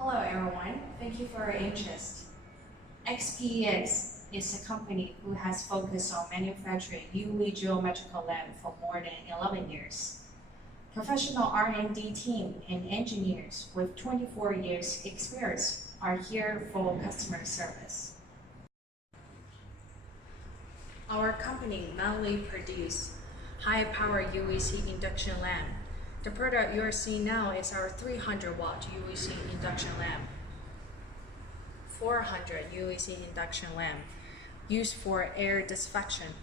Hello everyone, thank you for your interest. XPES is a company who has focused on manufacturing UV geometrical lamp for more than 11 years. Professional R&D team and engineers with 24 years experience are here for customer service. Our company mainly produces high-power UVC induction lamp. The product you are seeing now is our 300-watt UVC induction lamp, 400 UVC induction lamp used for air disinfection.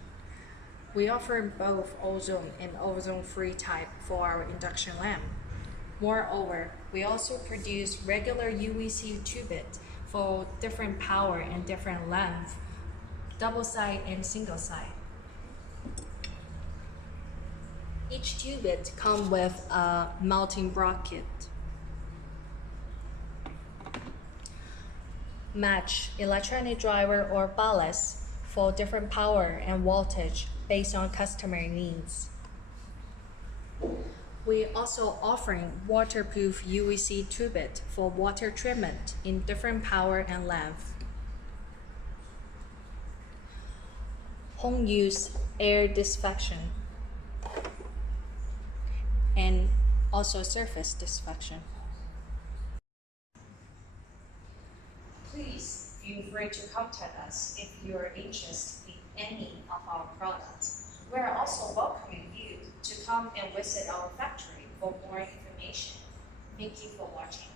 We offer both ozone and ozone-free type for our induction lamp. Moreover, we also produce regular UVC tubing for different power and different length, double side and single side. Each tubing comes with a mounting bracket. Match electronic driver or ballast for different power and voltage based on customer needs. We also offering waterproof UVC tubing for water treatment in different power and length. Home use air disinfection and also surface disinfection. Please feel free to contact us if you are interested in any of our products. We are also welcoming you to come and visit our factory for more information. Thank you for watching.